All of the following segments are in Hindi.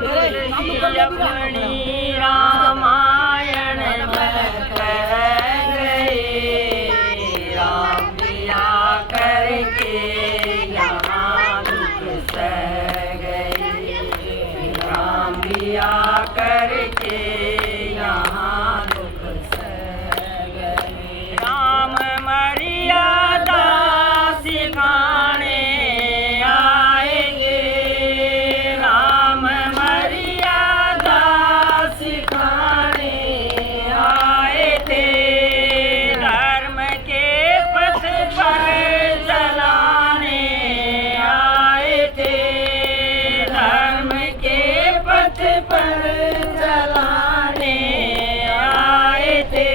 अपनी रामायण में कह गए, राम लिया करके यहाँ दुख सह गए, राम लिया करके यहाँ दुख सह गए। राम मर्यादा सिखाने आएंगे, राम मर्यादा सिखाने आए थे, धर्म के पथ पर चलाने आए थे, धर्म के पथ पर चलाने आए थे।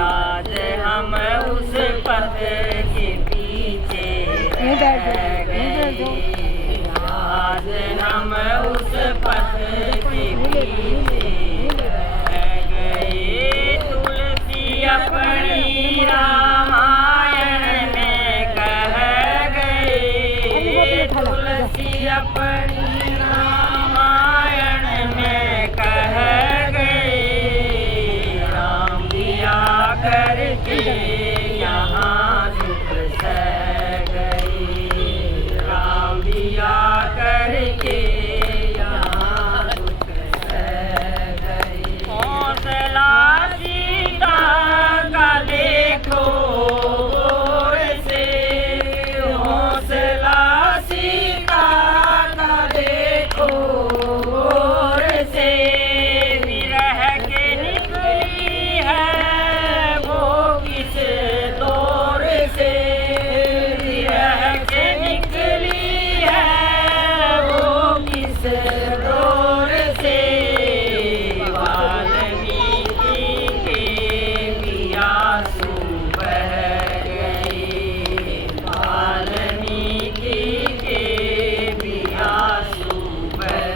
आज हम उस पथ के पीछे रह गए, आज हम उस पथ के पीछे रह गए। तुलसी अपनी रामायण में कह गए, तुलसी अपनी रामायण में कह गए, राम दिया करके यहाँ दुख सह गए, राम दिया करके यहाँ दुख सह गए। हौसला सीता का देखो गौर से, हौसला सीता का देखो गौर से, विरह के निकली है वो किस दौर से, विरह के निकली है वो किस दौर से। वाल्मीकि के भी आंसू बह गए, वाल्मीकि के भी आंसू बह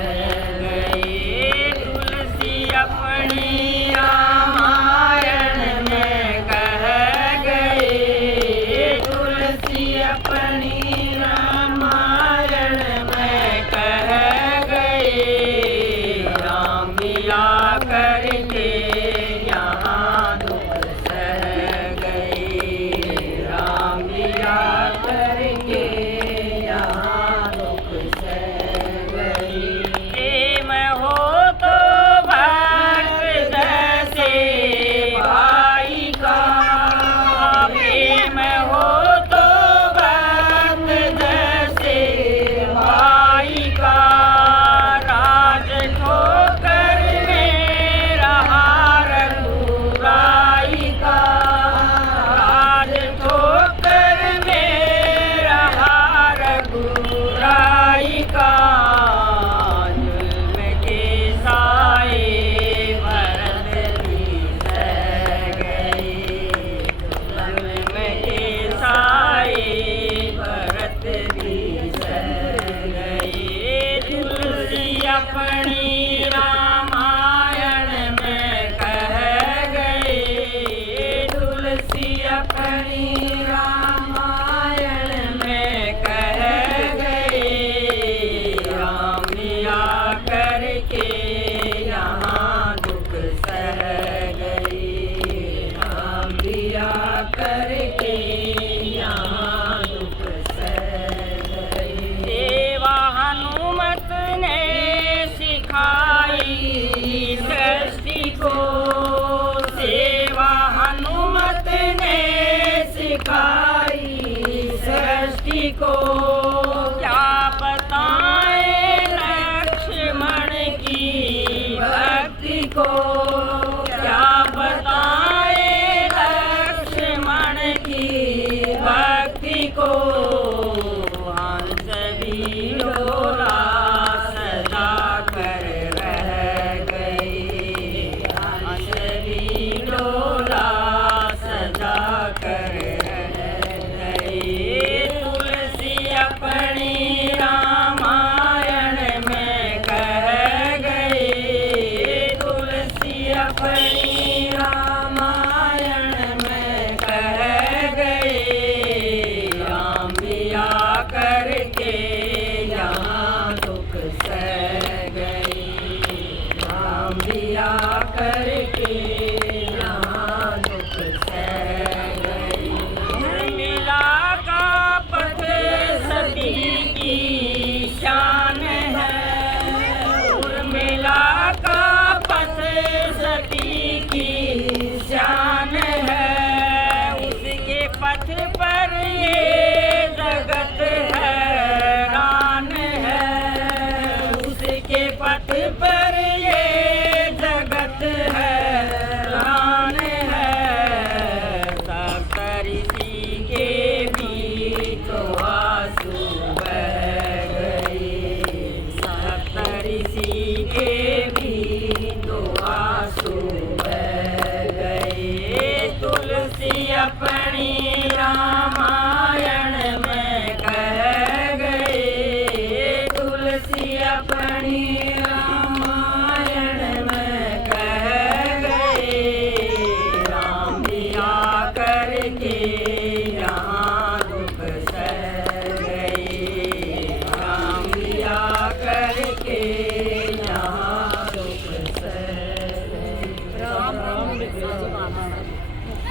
गए। तुलसी अपनी रामायण में कह गए, तुलसी अपनी रामायण में कह गए, राम लिया करके यहाँ दुख सह गए, राम लिया करके यहाँ दुख सह गए। प्रेम हो तो भक्त जैसे भाई का, प्रेम हो तो भक्त जैसे भाई का, राज ठोकर में रहा रघुराई का, राज ठोकर में रहा रघुराई का। जुल्म के साए भरत भी सह गए, जुल्म के साए भरत भी सह गए। तुलसी अपनी रामायण में कह गए, तुलसी अपनी रामायण में कह गए, राम लिया करके यहाँ दुख सह गए, राम लिया करके यहाँ दुख सह गए। देवा हनुमत ने सिखाई सृष्टि को, सेवा हनुमत ने सिखाई सृष्टि को, क्या बताएं लक्ष्मण की भक्ति को, क्या बताएं लक्ष्मण की भक्ति को। हंस भी डोला सजा कर रह गए, हंस भी डोला सजा कर रह गए। तुलसी अपनी रामायण में कह गए, तुलसी अपनी रामायण में कह गए, राम लिया करके रानी